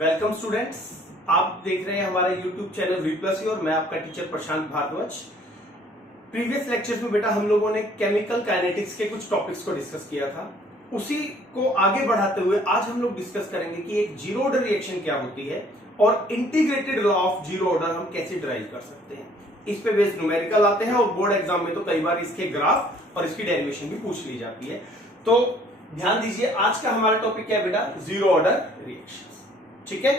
Welcome students, आप देख रहे हैं हमारा यूट्यूब चैनल वी प्लस और मैं आपका टीचर प्रशांत भारद्वाज। प्रीवियस लेक्चर्स में बेटा हम लोगों ने केमिकल काइनेटिक्स के कुछ टॉपिक्स को डिस्कस किया था। उसी को आगे बढ़ाते हुए आज हम लोग डिस्कस करेंगे कि एक जीरो ऑर्डर रिएक्शन क्या होती है और integrated law of zero order हम कैसे ड्राइव कर सकते हैं। इस पे बेस्ड न्यूमेरिकल आते हैं और बोर्ड एग्जाम में तो कई बार इसके ग्राफ और इसकी डेरिवेशन भी पूछ ली जाती है। तो ध्यान दीजिए, आज का हमारा टॉपिक क्या है बेटा? Zero order reaction. ठीक है,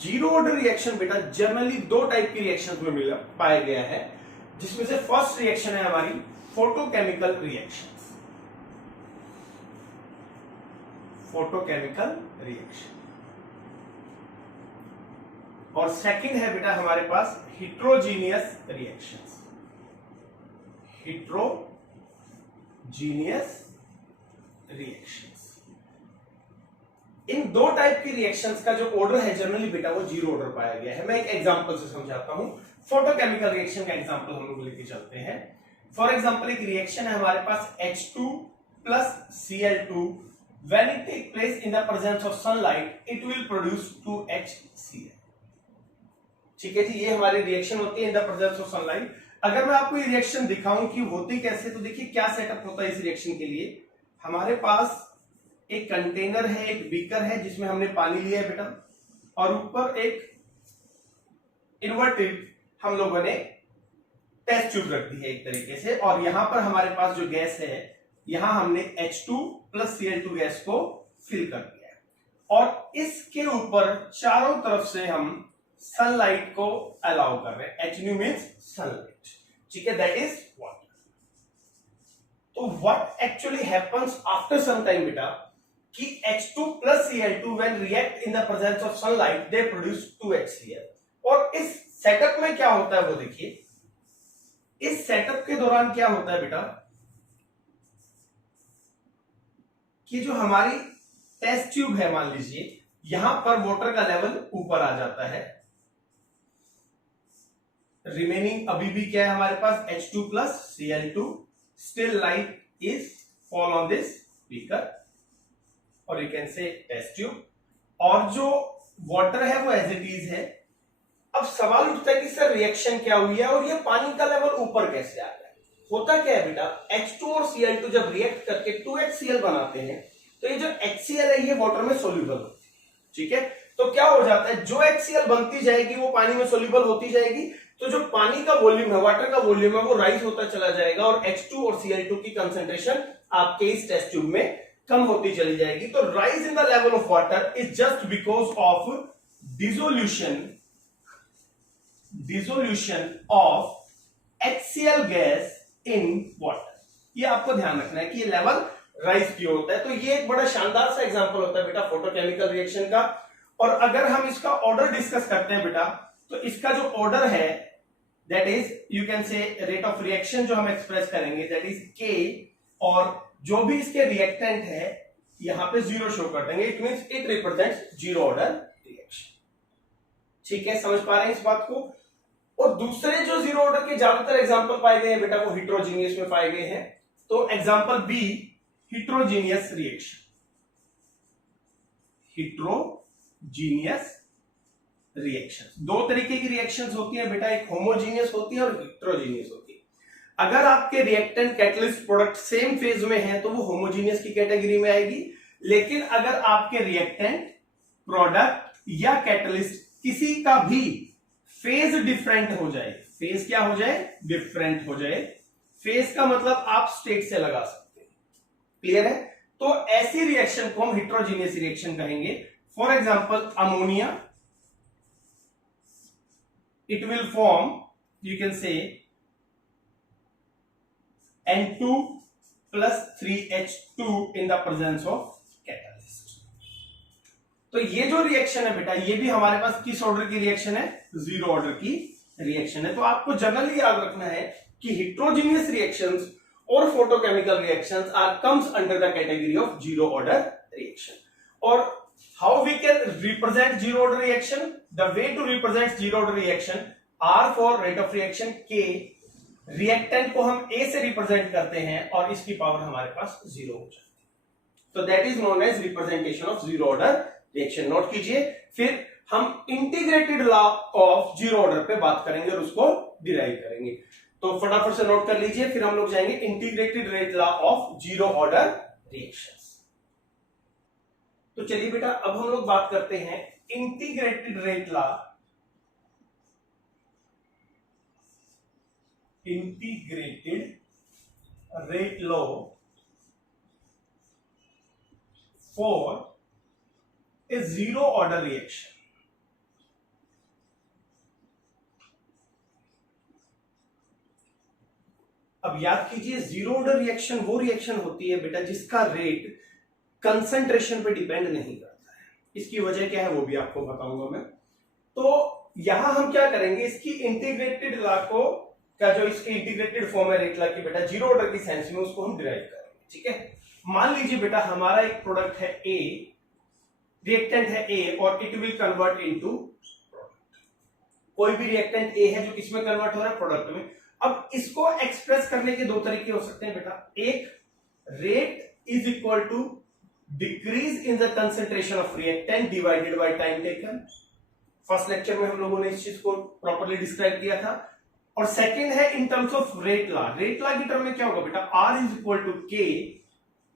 जीरो ऑर्डर रिएक्शन बेटा जनरली दो टाइप की रिएक्शंस में मिला पाया गया है, जिसमें से फर्स्ट रिएक्शन है हमारी फोटोकेमिकल रिएक्शंस। फोटोकेमिकल रिएक्शन और सेकंड है बेटा हमारे पास हिट्रोजीनियस रिएक्शंस। हिट्रोजीनियस रिएक्शंस, इन दो टाइप की रिएक्शंस का जो ऑर्डर है जनरली बेटा वो जीरो ऑर्डर पाया गया है। मैं एक एग्जांपल से समझाता हूं। फोटोकेमिकल रिएक्शन का एग्जांपल हम लोग लेके चलते हैं। फॉर एग्जांपल एक रिएक्शन है हमारे पास H2 plus Cl2, when it take place in the presence of sunlight it will produce 2HCl। ठीक है जी, ये हमारी रिएक्शन होती है in the presence of sunlight. अगर मैं आपको ये रिएक्शन दिखाऊं कि होती कैसे, तो देखिए क्या सेटअप होता है इस रिएक्शन के लिए। हमारे पास एक कंटेनर है, एक बीकर है जिसमें हमने पानी लिया है बेटा, और ऊपर एक इन्वर्टेड हम लोगों ने टेस्ट ट्यूब रख दी है एक तरीके से, और यहां पर हमारे पास जो गैस है, यहां हमने H2 plus Cl2 गैस को फिल कर दिया है, और इसके ऊपर चारों तरफ से हम सनलाइट को अलाउ कर रहे हैं। HNU मीन्स सनलाइट, ठीक है, दैट इज वाटर। तो what actually happens after some time बेटा कि H2 plus Cl2 when react in the presence of sunlight they produce 2HCl। और इस सेटअप में क्या होता है वो देखिए। इस सेटअप के दौरान क्या होता है बेटा कि जो हमारी टेस्ट ट्यूब है, मान लीजिए यहां पर वाटर का लेवल ऊपर आ जाता है। रिमेनिंग अभी भी क्या है हमारे पास H2 plus Cl2, still light is fall on this beaker और you can say test tube, और जो वाटर है वो एज इट इज है। अब सवाल उठता है कि सर रिएक्शन क्या हुई है और ये पानी का लेवल ऊपर कैसे आ गया? होता क्या है बेटा, H2 और Cl2 जब रिएक्ट करके 2HCl बनाते हैं तो ये जो HCl है ये वाटर में सोल्यूबल होती है। ठीक है, तो क्या हो जाता है, जो HCl बनती जाएगी वो पानी में सोल्यूबल होती जाएगी, तो जो पानी का वॉल्यूम है, वाटर का वॉल्यूम है, वो राइज होता चला जाएगा और H2 और Cl2 की कंसेंट्रेशन आपके इस टेस्ट ट्यूब में कम होती चली जाएगी। तो rise in the level of water is just because of dissolution of HCl gas in water. ये आपको ध्यान रखना है कि ये लेवल राइज क्यों होता है। तो ये एक बड़ा शानदार सा एग्जांपल होता है बेटा फोटोकेमिकल रिएक्शन का। और अगर हम इसका ऑर्डर डिस्कस करते हैं बेटा, तो इसका जो ऑर्डर है दैट इज यू कैन से रेट ऑफ रिएक्शन जो हम एक्सप्रेस करेंगे दैट इज K, और जो भी इसके रिएक्टेंट है यहां पे जीरो शो कर देंगे। It means it represents zero order reaction. ठीक है, समझ पा रहे हैं इस बात को? और दूसरे जो जीरो ऑर्डर के ज्यादातर एग्जांपल पाए गए हैं बेटा वो हिट्रोजीनियस में पाए गए हैं। तो example B, heterogeneous reaction. Heterogeneous reaction दो तरीके की रिएक्शंस होती है बेटा, एक होमोजीनियस होती है और हिट्रोजीनियस होती है। अगर आपके reactant catalyst product same phase में है तो वो होमोजीनियस की कैटेगरी में आएगी, लेकिन अगर आपके रिएक्टेंट प्रोडक्ट या कैटलिस्ट किसी का भी फेज डिफरेंट हो जाए, फेज क्या हो जाए? डिफरेंट हो जाए। फेज का मतलब आप स्टेट से लगा सकते हैं, क्लियर है? तो ऐसी रिएक्शन को हम हिट्रोजीनियस रिएक्शन कहेंगे। For example ammonia, it will form, you can say N2 plus 3H2 in the presence of catalyst। तो ये जो रिएक्शन है बेटा, ये भी हमारे पास किस ऑर्डर की रिएक्शन है? जीरो ऑर्डर की रिएक्शन है। तो आपको जनरली याद रखना है कि हिट्रोजीनियस रिएक्शंस और photochemical reactions are comes under the category of zero order reaction. और how we can represent zero order reaction? The way to represent zero order reaction, R for rate of reaction, K reactant को हम A से represent करते हैं और इसकी power हमारे पास zero हो जाती है। तो that is known as representation of zero order reaction. Note कीजिए। फिर हम integrated law of zero order पे बात करेंगे और उसको डिराइव करेंगे। तो फटाफट से नोट कर लीजिए, फिर हम लोग जाएंगे integrated rate law of zero order reactions. तो चलिए बेटा, अब हम लोग बात करते हैं integrated rate law, integrated rate law for a zero order reaction. अब याद कीजिए, जीरो ऑर्डर रिएक्शन वो रिएक्शन होती है बेटा जिसका रेट कंसंट्रेशन पे डिपेंड नहीं करता है। इसकी वजह क्या है वो भी आपको बताऊंगा मैं। तो यहां हम क्या करेंगे, इसकी इंटीग्रेटेड लॉ को का जो इसके इंटीग्रेटेड फॉर्म है रेट लॉ की बेटा जीरो ऑर्डर की सेंस में, उसको हम डिराइव करेंगे। ठीक है, मान लीजिए बेटा हमारा एक प्रोडक्ट है ए, रिएक्टेंट है ए और it will convert into product. कोई भी रिएक्टेंट ए है जो किसमें कन्वर्ट हो रहा है, प्रोडक्ट में। अब इसको एक्सप्रेस करने के दो तरीके हो सकते हैं बेटा। एक, rate is equal to decrease in the concentration of reactant divided by time taken. First lecture में हम लोगों ने इस चीज को प्रॉपर्ली डिस्क्राइब किया था। और सेकंड है in terms of rate law. Rate law की टर्म में क्या होगा बेटा, are is equal to K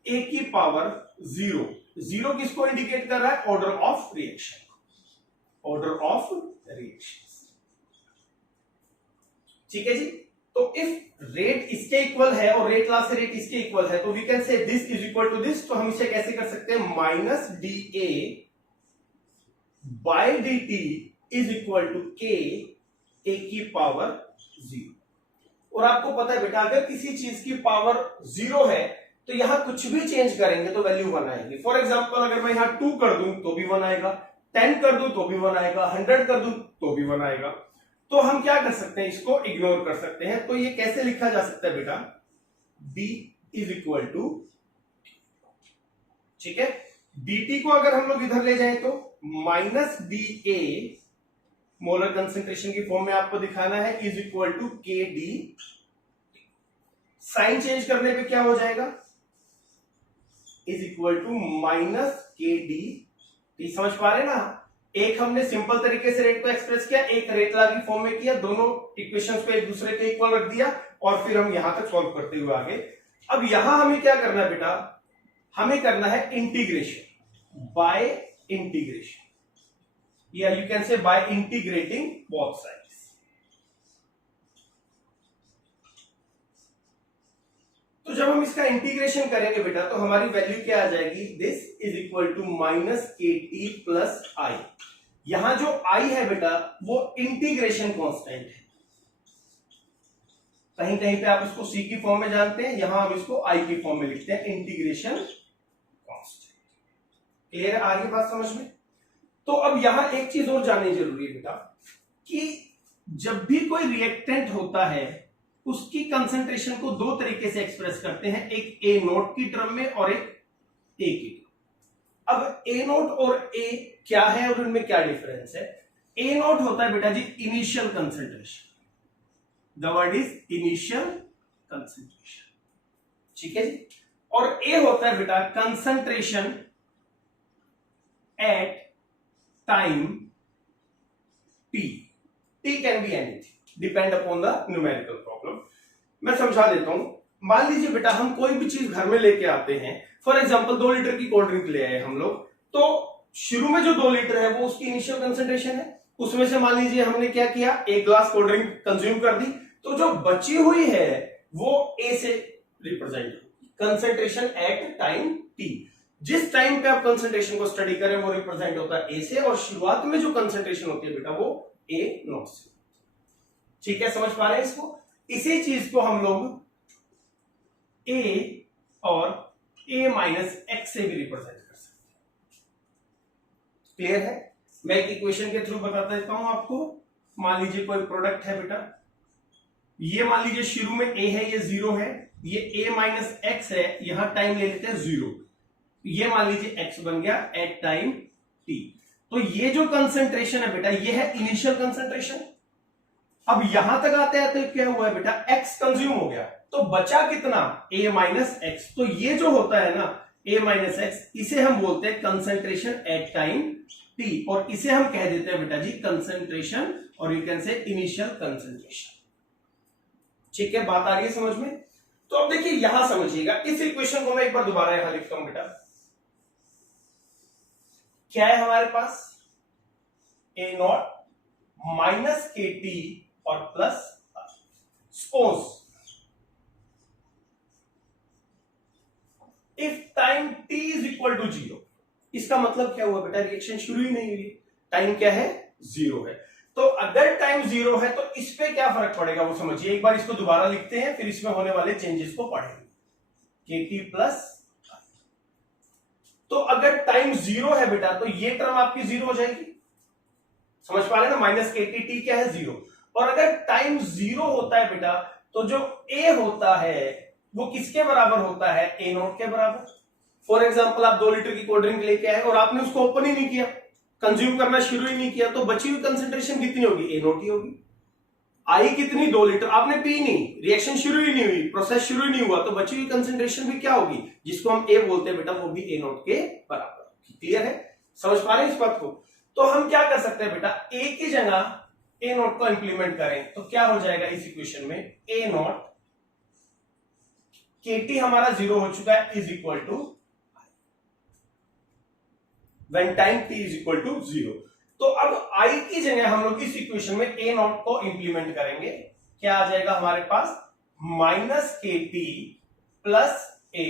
A की पावर जीरो। जीरो किसको इंडिकेट कर रहा है, order of reaction, order of reaction. ठीक है जी। तो इफ रेट इसके इक्वल है और रेट लॉ से रेट इसके इक्वल है, तो we can say this is equal to this. तो हम इसे कैसे कर सकते हैं, minus D A by D T is equal to K A की पावर जीरो। और आपको पता है बेटा, अगर किसी चीज की पावर जीरो है तो यहां कुछ भी चेंज करेंगे तो वैल्यू 1 आएगी। फॉर एग्जांपल, अगर मैं यहां 2 कर दूं तो भी 1 आएगा, 10 कर दूं तो भी 1 आएगा, 100 कर दूं तो भी 1 आएगा। तो हम क्या कर सकते हैं, इसको इग्नोर कर सकते हैं। तो ये कैसे लिखा जा सकता है बेटा, d इज इक्वल टू, ठीक है, dt को अगर हम लोग इधर ले जाएं तो माइनस डी ए, मोलर कंसेंट्रेशन की फॉर्म में आपको दिखाना है, इज इक्वल टू के डी। साइन चेंज करने पे क्या हो जाएगा, इज इक्वल टू माइनस के डी। समझ पा रहे ना। एक हमने सिंपल तरीके से रेट को एक्सप्रेस किया, एक रेट लॉ की फॉर्म में किया, दोनों इक्वेशंस को एक दूसरे के इक्वल रख दिया और फिर हम यहां तक सॉल्व करते हुए आगे। अब यहां हमें क्या करना है बेटा, हमें करना है इंटीग्रेशन बाय इंटीग्रेशन, या यू कैन से बाय इंटीग्रेटिंग बोथ साइड्स। तो जब हम इसका इंटीग्रेशन करेंगे बेटा तो हमारी वैल्यू क्या आ जाएगी, this is equal to minus K T plus I. यहां जो आई है बेटा वो इंटीग्रेशन कांस्टेंट है। कहीं कहीं पे आप इसको सी की फॉर्म में जानते हैं, यहां हम इसको आई की फॉर्म में लिखते हैं, इंटीग्रेशन कांस्टेंट। क्लियर है, आ रही बात समझ में। तो अब यहां एक चीज और जाननी जरूरी है बेटा, कि जब भी कोई रिएक्टेंट होता है उसकी कंसंट्रेशन को दो तरीके से एक्सप्रेस करते हैं, एक ए नोट की टर्म में और एक ए की टर्म। अब ए नोट और ए क्या है और उनमें क्या डिफरेंस है। ए नोट होता है बेटा जी initial concentration, the word is initial concentration, ठीक है जी। और ए होता है बेटा concentration at time T. T can be anything, depend upon the numerical problem. मैं समझा देता हूं। मान लीजिए बेटा हम कोई भी चीज घर में लेके आते हैं, फॉर एग्जांपल 2 लीटर की कोल्ड ड्रिंक ले आए हम लोग, तो शुरू में जो 2 लीटर है वो उसकी इनिशियल कंसंट्रेशन है। उसमें से मान लीजिए हमने क्या किया, 1 ग्लास कोल्ड ड्रिंक कंज्यूम कर दी, तो जो बची हुई है वो ए से represent concentration at time T. जिस टाइम पे आप कंसंट्रेशन को स्टडी करें वो रिप्रेजेंट होता है ए से, और शुरुआत में जो कंसंट्रेशन होती है बेटा वो ए नॉट से। ठीक है, समझ पा रहे हैं इसको। इसी चीज को हम लोग ए और ए माइनस एक्स से भी रिप्रेजेंट कर सकते हैं। क्लियर है। मैं एक इक्वेशन के थ्रू बता देता हूं आपको। मान लीजिए कोई प्रोडक्ट है बेटा, ये मान लीजिए शुरू में ए है, ये 0 है, ये ए माइनस एक्स है, यहां टाइम ले लेते हैं 0, ये मान लीजिए एक्स बन गया एट टाइम टी। तो ये जो कंसंट्रेशन है बेटा ये है इनिशियल कंसंट्रेशन। अब यहां तक आते हैं तो क्या हुआ है बेटा, एक्स कंज्यूम हो गया, तो बचा कितना, ए माइनस एक्स। तो ये जो होता है ना ए माइनस एक्स, इसे हम बोलते हैं कंसंट्रेशन एट टाइम टी, और इसे हम कह देते हैं बेटा जी कंसंट्रेशन, और यू कैन से इनिशियल कंसंट्रेशन। ठीक है, बात आ रही है समझ में? तो अब देखिए यहां समझिएगा, इस इक्वेशन को मैं एक बार दोबारा यहां लिखता हूं बेटा। क्या है हमारे पास? A not minus K T और plus suppose if time t is equal to 0, इसका मतलब क्या हुआ बेटा? रिएक्शन शुरू ही नहीं हुई, टाइम क्या है? 0 है। तो अगर टाइम 0 है तो इस पे क्या फर्क पड़ेगा वो समझिए। एक बार इसको दोबारा लिखते हैं, फिर इसमें होने वाले चेंजेस को पढ़ेंगे। के प्लस, तो अगर टाइम 0 है बेटा तो ये टर्म आपकी 0 हो जाएगी, समझ पा रहे ना? माइनस के टी क्या है? 0। और अगर टाइम 0 होता है बेटा तो जो ए होता है वो किसके बराबर होता है? ए नॉट के बराबर। फॉर एग्जाम्पल आप 2 लीटर की कोल्ड ड्रिंक लेके आए और आपने उसको ओपन ही नहीं किया, कंज्यूम करना शुरू ही नहीं किया, तो बची हुई कंसेंट्रेशन कितनी होगी? ए नॉट ही होगी। आई कितनी? 2 लीटर, आपने पी नहीं, रिएक्शन शुरू ही नहीं हुई, प्रोसेस शुरू ही नहीं हुआ, तो बची हुई कंसेंट्रेशन भी क्या होगी? जिसको हम ए बोलते हैं बेटा, वो भी ए नॉट के बराबर होगी। क्लियर है? समझ पा रहे हैं इस बात को? तो हम क्या कर सकते हैं बेटा, ए की जगह ए नॉट को इंप्लीमेंट करें तो क्या हो जाएगा इस इक्वेशन में? ए नॉट के टी हमारा 0 हो चुका है is equal to when time t is equal to 0। तो अब i की जगह हम लोग इस इक्वेशन में a नॉट को इंप्लीमेंट करेंगे, क्या आ जाएगा हमारे पास? Minus K T plus A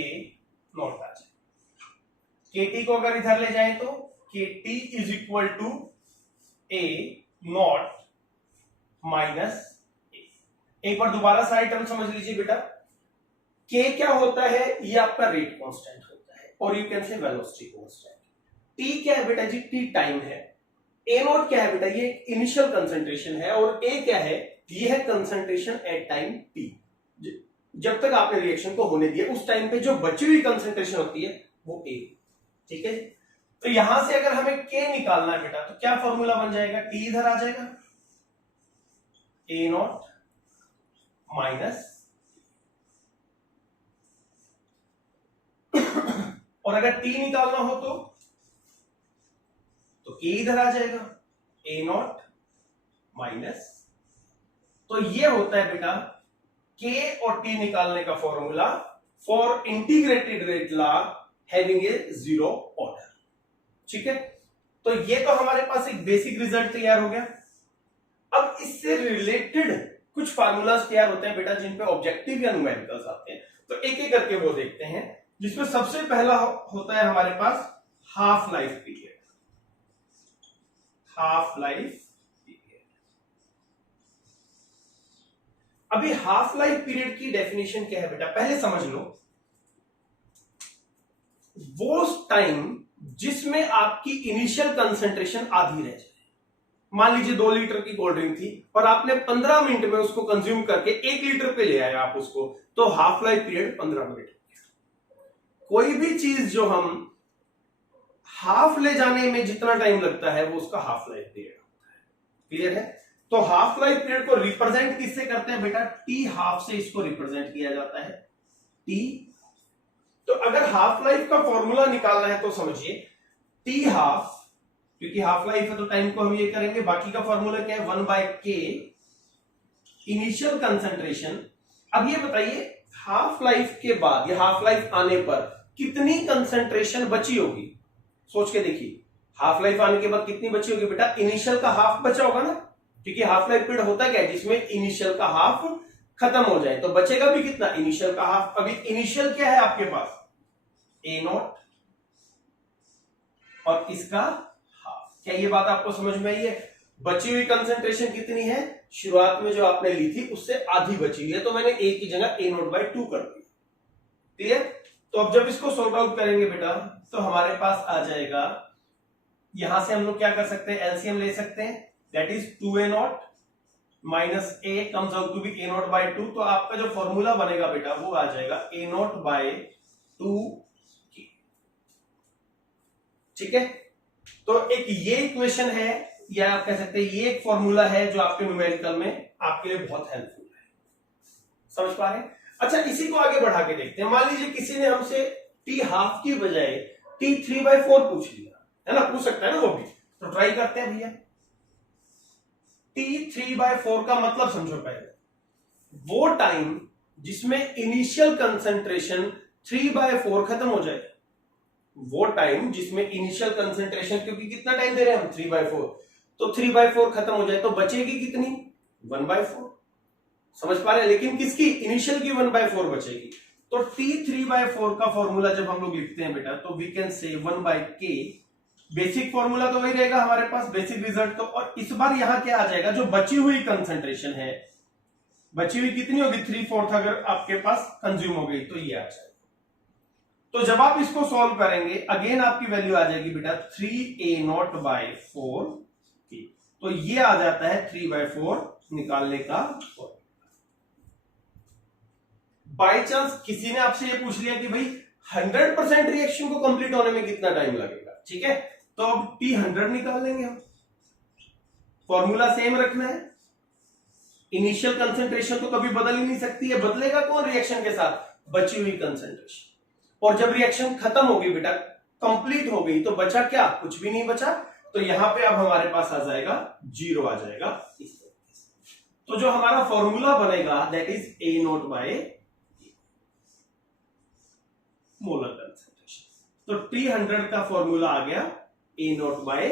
not आ जाएगा। के टी को अगर इधर ले जाएं तो K T is equal to A not minus A. एक बार दोबारा सारी टर्म समझ लीजिए बेटा। के क्या होता है? ये आपका रेट कांस्टेंट होता है, और यू कैन से वेलोसिटी कांस्टेंट। टी क्या है बेटा जी? टी टाइम है। ए नॉट क्या है बेटा? ये इनिशियल कंसंट्रेशन है, और ए क्या है? ये है कंसंट्रेशन एट टाइम टी। जब तक आपने रिएक्शन को होने दिया उस टाइम पे जो बची हुई कंसंट्रेशन होती है वो ए। ठीक है, तो यहां से अगर हमें के निकालना है बेटा तो क्या फॉर्मूला बन जाएगा? टी इधर आ जाएगा, ए नॉट माइनस, और अगर टी निकालना हो तो के इधर आ जाएगा, ए नॉट माइनस। तो ये होता है बेटा के और टी निकालने का formula for integrated rate law having a 0 order. ठीक है, तो ये तो हमारे पास एक बेसिक रिजल्ट तैयार हो गया। अब इससे रिलेटेड कुछ फार्मूलाज तैयार होते हैं बेटा जिन पे ऑब्जेक्टिव या न्यूमेरिकल्स आते हैं, तो एक एक करके वो देखते हैं। जिसमें सबसे पहला होता है हमारे पास half life period. Half life period, अभी हाफ लाइफ पीरियड की डेफिनेशन क्या है बेटा? पहले समझ लो, वो टाइम जिसमें आपकी इनिशियल कंसंट्रेशन आधी रह जाए। मान लीजिए 2 लीटर की कोल्ड ड्रिंक थी और आपने 15 मिनट में उसको कंज्यूम करके 1 लीटर पे ले आए आप उसको, तो हाफ लाइफ पीरियड 15 मिनट। कोई भी चीज जो हम हाफ ले जाने में जितना टाइम लगता है वो उसका हाफ लाइफ पीरियड होता है। क्लियर है? तो हाफ लाइफ पीरियड को रिप्रेजेंट किससे करते हैं बेटा? टी हाफ से इसको रिप्रेजेंट किया जाता है, टी। तो अगर हाफ लाइफ का फॉर्मूला निकालना है तो समझिए टी हाफ, क्योंकि हाफ लाइफ है तो टाइम को हम ये करेंगे, बाकी का फॉर्मूला क्या है? 1/k initial concentration. अब ये बताइए हाफ लाइफ के बाद या हाफ लाइफ आने पर कितनी कंसंट्रेशन बची होगी? सोच के देखिए, हाफ लाइफ आने के बाद कितनी बची होगी बेटा? इनिशियल का हाफ बचा होगा ना, क्योंकि हाफ लाइफ पीरियड होता क्या है? जिसमें इनिशियल का हाफ खत्म हो जाए, तो बचेगा भी कितना? इनिशियल का हाफ। अभी इनिशियल क्या है आपके पास? ए नॉट, और इसका हाफ। क्या ये बात आपको समझ में आई है? बची हुई कंसंट्रेशन कितनी है? शुरुआत में जो आपने ली थी उससे आधी बची हुई है, तो मैंने ए की जगह ए नॉट बाई 2 कर दिया। क्लियर? तो अब जब इसको सॉर्ट आउट करेंगे बेटा तो हमारे पास आ जाएगा, यहां से हम लोग क्या कर सकते हैं? एलसीएम ले सकते हैं, that is 2a not minus A comes out to be a not by 2। तो आपका जो फॉर्मूला बनेगा बेटा वो आ जाएगा a नॉट बाई 2। ठीक है, तो एक ये इक्वेशन है, या आप कह सकते हैं ये एक फॉर्मूला है जो आपके न्यूमेरिकल में आपके लिए बहुत हेल्पफुल है। समझ पा रहे हैं? अच्छा, इसी को आगे बढ़ा के देखते हैं। मान लीजिए किसी ने हमसे टी हाफ की बजाय टी 3/4 पूछ लिया, है ना? पूछ सकता है ना वो भी। तो ट्राई करते हैं भैया। T3/4 का मतलब समझो पहले, वो टाइम जिसमें इनिशियल कंसंट्रेशन 3/4 खत्म हो जाए, वो टाइम जिसमें इनिशियल कंसंट्रेशन, क्योंकि कितना टाइम दे रहे हैं हम 3/4, तो 3/4 खत्म हो जाए तो बचेगी कितनी 1/4। समझ पा रहे हैं? लेकिन किसकी, इनिशियल की 1/4 बचेगी। तो T3/4 का फॉर्मूला जब हम लोग लिखते हैं बेटा, तो वी कैन से 1/k, बेसिक फॉर्मूला तो वही रहेगा हमारे पास, बेसिक रिजल्ट तो। और इस बार यहां क्या आ जाएगा, जो बची हुई कंसंट्रेशन है, बची हुई कितनी होगी 3/4 अगर आपके पास कंज्यूम हो गई, तो ये आ जाएगा। तो जब आप इसको सॉल्व करेंगे, अगेन आपकी वैल्यू आ जाएगी बेटा 3a0/4, तो ये आ जाता है 3/4 निकालने का। बाई चांस किसी ने आपसे ये पूछ लिया कि भाई 100% रिएक्शन को कंप्लीट होने में कितना टाइम लगेगा, ठीक है, तो अब T100 निकाल लेंगे हम। फॉर्मूला सेम रखना है, इनिशियल कंसंट्रेशन तो कभी बदल ही नहीं सकती है, बदलेगा कौन रिएक्शन के साथ, बची हुई कंसंट्रेशन। और जब रिएक्शन खत्म होगी बेटा, कंप्लीट हो गई, तो बचा क्या, कुछ भी नहीं बचा, तो यहां पे अब हमारे पास आ जाएगा 0 आ जाएगा इस तरीके से। तो जो हमारा फॉर्मूला बनेगा that is A0/, molar concentration. तो T100 का फॉर्मूला आ गया A0/,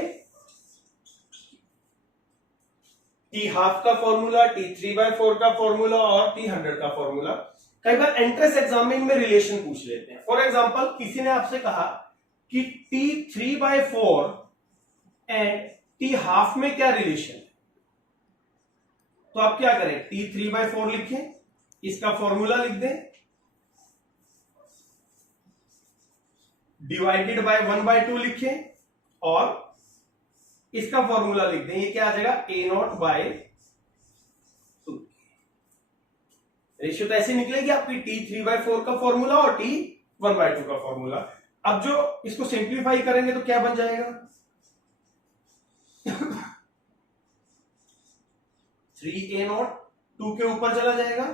T½ का फॉर्मूला, T3/4 का फॉर्मूला और T100 का फॉर्मूला। कई बार एंट्रेंस एग्जाम में इनमें रिलेशन पूछ लेते हैं। फॉर एग्जांपल किसी ने आपसे कहा कि T3/4 एंड T½ में क्या रिलेशन है, तो आप क्या करें, T3/4 लिखें, इसका फॉर्मूला लिख दें, डिवाइडेड बाय 1/2 लिखें, और इसका फॉर्मूला लिख दें, ये क्या आ जाएगा A0/2। रेशियो तो ऐसे निकलेगी आपकी T3/4 का फॉर्मूला और T1/2 का फॉर्मूला। अब जो इसको सिंप्लीफाई करेंगे तो क्या बन जाएगा 3A0, 2 के ऊपर चला जाएगा,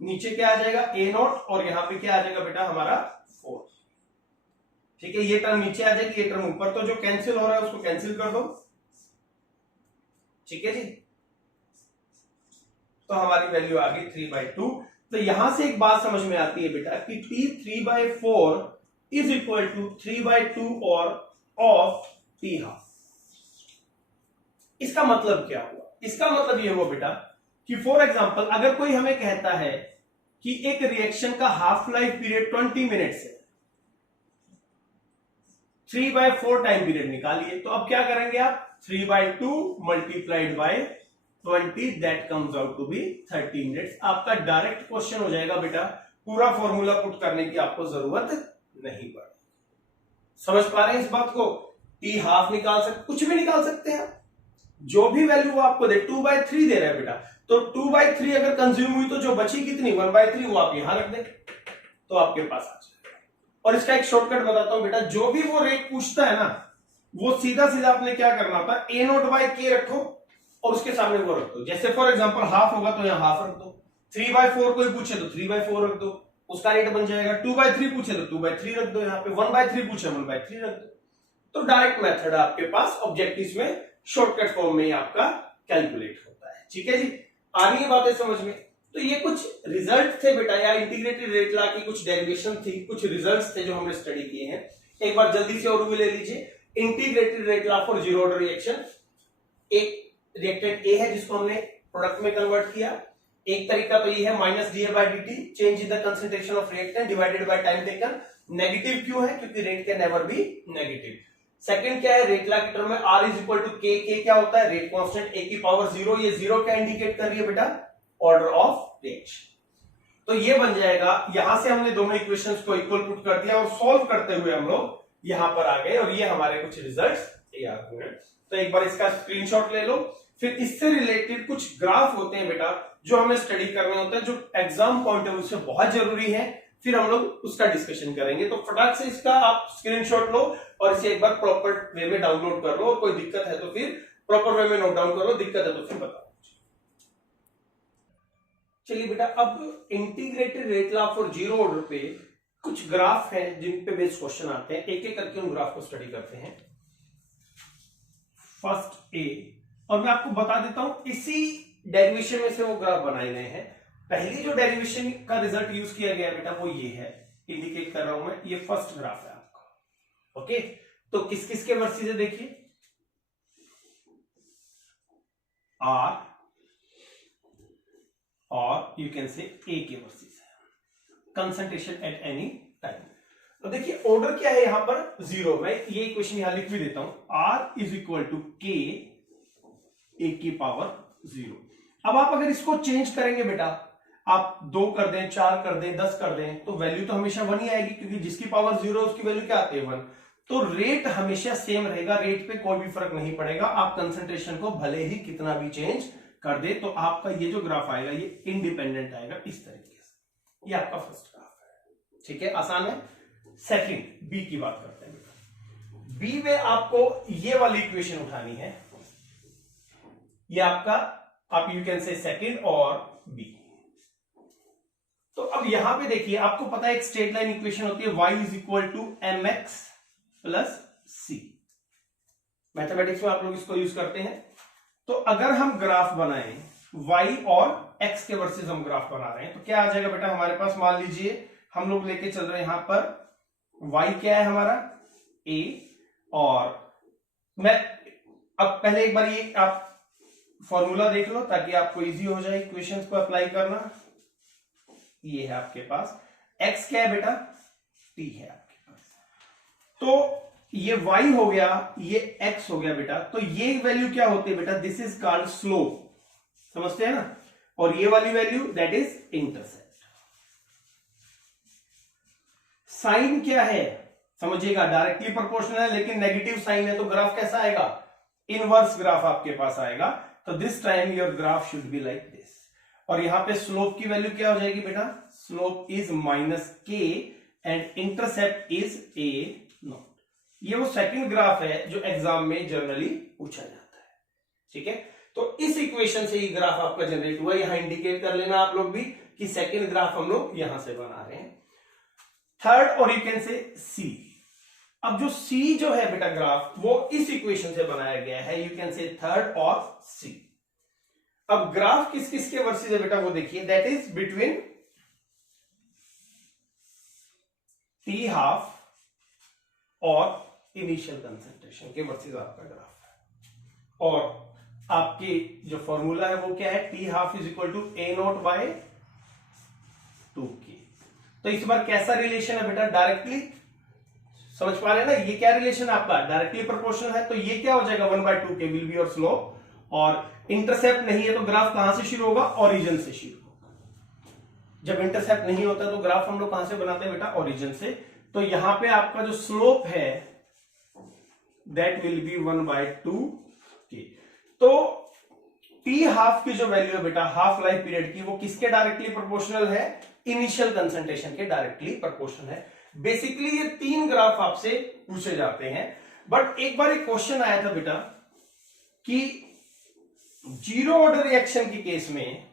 नीचे क्या आ जाएगा A0, और यहां पे क्या आ जाएगा बेटा हमारा 4। ठीक है, ये टर्म नीचे आ जाएगी, ये टर्म ऊपर, तो जो कैंसिल हो रहा है उसको कैंसिल कर दो। ठीक है जी, तो हमारी वैल्यू आ गई 3/2। तो यहां से एक बात समझ में आती है बेटा कि T3/4 इज इक्वल टू 3/2 और ऑफ T½ इसका मतलब क्या हुआ, इसका मतलब ये हुआ बेटा कि फॉर एग्जांपल अगर कोई हमें कहता है कि एक रिएक्शन का हाफ लाइफ पीरियड 20 मिनट्स है, 3/4 टाइम पीरियड निकालिए, तो अब क्या करेंगे आप 3/2 multiplied by 20, that comes out to be 30 minutes. आपका डायरेक्ट क्वेश्चन हो जाएगा बेटा, पूरा फॉर्मूला पुट करने की आपको जरूरत नहीं पड़ेगी। समझ पा रहे हैं इस बात को, T½ निकाल सकते, कुछ भी निकाल सकते हैं, जो भी वैल्यू वो आपको दे, 2/3 दे रहा है बेटा, तो 2/3 अगर कंज्यूम हुई तो जो बची कितनी 1/3, वो आप यहां रख दें तो आपके पास आ जाएगा। और इसका एक शॉर्टकट बताता हूं बेटा, जो भी वो रेट पूछता है ना, वो सीधा सीधा आपने क्या करना होता है, A0/k रखो और उसके सामने वो रख दो। जैसे फॉर एग्जांपल हाफ होगा तो यहां हाफ रख दो, 3/4 कोई पूछे तो 3/4 रख दो, उसका रेट बन जाएगा। 2/3 पूछे तो 2/3 रख दो, यहाँ पे 1/3 पूछे 1/3 रख दो। तो डायरेक्ट मेथड आपके पास, ऑब्जेक्टिव्स में शॉर्टकट फॉर्म में आपका कैलकुलेट होता है। ठीक है जी, आ रही है बातें समझ में। तो ये कुछ रिजल्ट थे बेटा, या इंटीग्रेटेड रेट लॉ की कुछ डेरिवेशन थी, कुछ रिजल्ट्स थे जो हमने स्टडी किए हैं। एक बार जल्दी से और ले लीजिए, integrated rate law for zero order reaction. एक रिएक्टेंट ए है जिसको हमने प्रोडक्ट में कन्वर्ट किया, एक तरीका तो ये है -dA/dt, change in the concentration of reactant divided by time taken. Negative क्यों है, क्योंकि rate can never be negative. Second क्या है, रेट लॉ की टर्म में R is equal to K, K क्या होता है, रेट कांस्टेंट, A की पावर 0, ये 0 क्या इंडिकेट कर रही है बेटा, ऑर्डर ऑफ रिएक्शन। तो ये बन जाएगा, यहां से हमने दोनों इक्वेशंस को इक्वल पुट कर दिया और सॉल्व करते हुए हम लोग यहां पर आ गए, और ये हमारे कुछ रिजल्ट्स तैयार हुए। तो एक बार इसका स्क्रीनशॉट ले लो। फिर इससे रिलेटेड कुछ ग्राफ होते हैं बेटा जो हमें स्टडी करने होते हैं, जो एग्जाम पॉइंट ऑफ व्यू से बहुत जरूरी है, फिर हम लोग उसका डिस्कशन करेंगे। तो फटाक से इसका आप स्क्रीनशॉट लो और इसे एक बार प्रॉपर वे में डाउनलोड कर लो, और कोई दिक्कत है तो फिर प्रॉपर वे में नोट डाउन कर लो, दिक्कत है तो फिर बताओ। चलिए बेटा, अब integrated rate law for zero order पे कुछ ग्राफ हैं जिन पे बेस्ड क्वेश्चन आते हैं, एक एक करके उन ग्राफ को स्टडी करते हैं। फर्स्ट ए, और मैं आपको बता देता हूं इसी डेरिवेशन में से वो ग्राफ बनाए गए हैं। पहली जो डेरिवेशन का रिजल्ट यूज किया गया बेटा वो ये है, इंडिकेट कर रहा हूं मैं, ये फर्स्ट ग्राफ है आपका। ओके, तो किस किस के वर्सेस है देखिए, आर और यू कैन से ए के वर्सेस है, कंसंट्रेशन एट एनी टाइम। तो देखिए ऑर्डर क्या है यहां पर, जीरो। मैं ये इक्वेशन यहां लिख भी देता हूं, are is equal to K A की पावर जीरो। अब आप अगर इसको चेंज करेंगे बेटा, आप 2 कर दें, 4 कर दें, 10 कर दें, तो वैल्यू तो हमेशा 1 ही आएगी, क्योंकि जिसकी पावर 0 उसकी वैल्यू क्या आती है 1। तो रेट हमेशा सेम रहेगा, रेट पे कोई भी फर्क नहीं पड़ेगा। आप कंसंट्रेशन को भले ही कितना भी चेंज कर दे, तो आपका ये जो ग्राफ आएगा ये इंडिपेंडेंट आएगा इस तरीके से। ये आपका फर्स्ट ग्राफ है, ठीक है, आसान है। सेकंड बी की बात करते हैं बेटा। बी में आपको ये वाली इक्वेशन उठानी है, ये आपका, आप यू कैन से सेकंड और बी। तो अब यहां पे देखिए, आपको पता है एक स्ट्रेट लाइन इक्वेशन होती है, y is equal to M X plus C. Mathematics में आप लोग इसको यूज करते हैं। तो अगर हम ग्राफ बनाएं, y और x के वर्सेस हम ग्राफ बना रहे हैं, तो क्या आ जाएगा बेटा हमारे पास, मान लीजिए हम लोग लेके चल रहे हैं यहां पर, y क्या है हमारा a, और मैं अब पहले एक बार ये आप फॉर्मूला देख लो ताकि आपको इजी हो जाए इक्वेशंस को अप्लाई करना। ये है आपके पास, x क्या है बेटा, t है आपके पास, तो ये y हो गया, ये x हो गया बेटा। तो ये वैल्यू क्या होती है बेटा, दिस इज कॉल्ड स्लोप, समझते हैं ना, और ये वाली value that is intercept. Sign क्या है समझिएगा, डायरेक्टली प्रोपोर्शनल है लेकिन नेगेटिव साइन है, तो ग्राफ कैसा आएगा, इनवर्स ग्राफ आपके पास आएगा। तो this time your graph should be like this. और यहां पे स्लोप की वैल्यू क्या हो जाएगी बेटा, स्लोप इज माइनस के and intercept is a not. ये वो सेकंड ग्राफ है जो एग्जाम में जनरली पूछा जाता है, ठीक है। तो इस इक्वेशन से ये ग्राफ आपका जनरेट हुआ, यहां इंडिकेट कर लेना आप लोग भी कि सेकंड ग्राफ हम लोग यहां से बना रहे हैं। थर्ड और यू कैन से सी। अब जो सी जो है बेटा ग्राफ, वो इस इक्वेशन से बनाया गया है, यू कैन से थर्ड और सी। अब ग्राफ किस किस के वर्सेस है बेटा वो देखिए, that is between T half और इनिशियल कंसंट्रेशन के वर्सेस आपका ग्राफ है। और आपकी जो फॉर्मूला है वो क्या है, T half is equal to A not by 2k। तो इस बार कैसा रिलेशन है बेटा, डायरेक्टली समझ पा रहे हैं ना, ये क्या रिलेशन आपका डायरेक्टली प्रोपोर्शनल है, तो ये क्या हो जाएगा 1/2k will be your slope. और इंटरसेप्ट नहीं है तो ग्राफ कहां से शुरू होगा, ओरिजिन से शुरू होगा। जब इंटरसेप्ट नहीं होता तो ग्राफ हम लोग कहां से बनाते हैं बेटा, ओरिजिन से। तो यहां पे आपका जो स्लोप है दैट विल बी 1/2k। तो टी हाफ की जो वैल्यू है बेटा हाफ लाइफ पीरियड की, वो किसके डायरेक्टली प्रोपोर्शनल है, इनिशियल कंसंट्रेशन के डायरेक्टली प्रोपोर्शनल है। बेसिकली ये 3 ग्राफ आपसे पूछे जाते हैं। बट एक बार एक क्वेश्चन आया था बेटा कि जीरो ऑर्डर रिएक्शन के केस में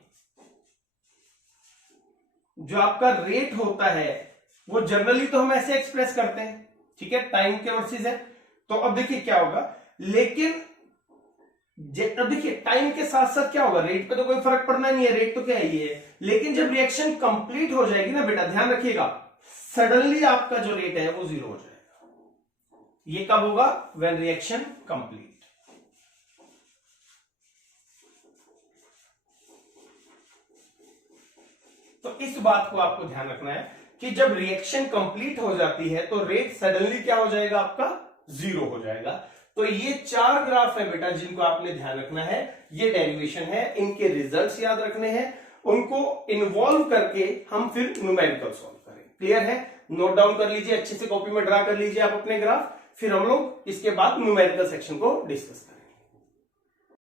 जो आपका रेट होता है वो जनरली तो हम ऐसे एक्सप्रेस करते हैं, ठीक है, टाइम के वर्सेस है। तो अब देखिए क्या होगा, लेकिन अब देखिए टाइम के साथ साथ क्या होगा, रेट पे तो कोई फर्क पड़ना नहीं है, रेट तो क्या ही है। लेकिन जब रिएक्शन कंप्लीट हो जाएगी ना बेटा, ध्यान रखिएगा, सडनली आपका जो रेट है वो 0 हो जाएगा। ये कब होगा, व्हेन रिएक्शन कंप्लीट। तो इस बात को आपको ध्यान रखना है कि जब रिएक्शन कंप्लीट हो जाती है तो रेट सडनली क्या हो जाएगा, आपका 0 हो जाएगा। तो ये 4 ग्राफ है बेटा जिनको आपने ध्यान रखना है, ये डेरिवेशन है, इनके रिजल्ट्स याद रखने हैं, उनको इन्वॉल्व करके हम फिर न्यूमेरिकल सॉल्व करें। क्लियर है, नोट डाउन कर लीजिए, अच्छे से कॉपी में ड्रा कर लीजिए आप अपने ग्राफ, फिर हम लोग इसके बाद न्यूमेरिकल सेक्शन को डिस्कस करें।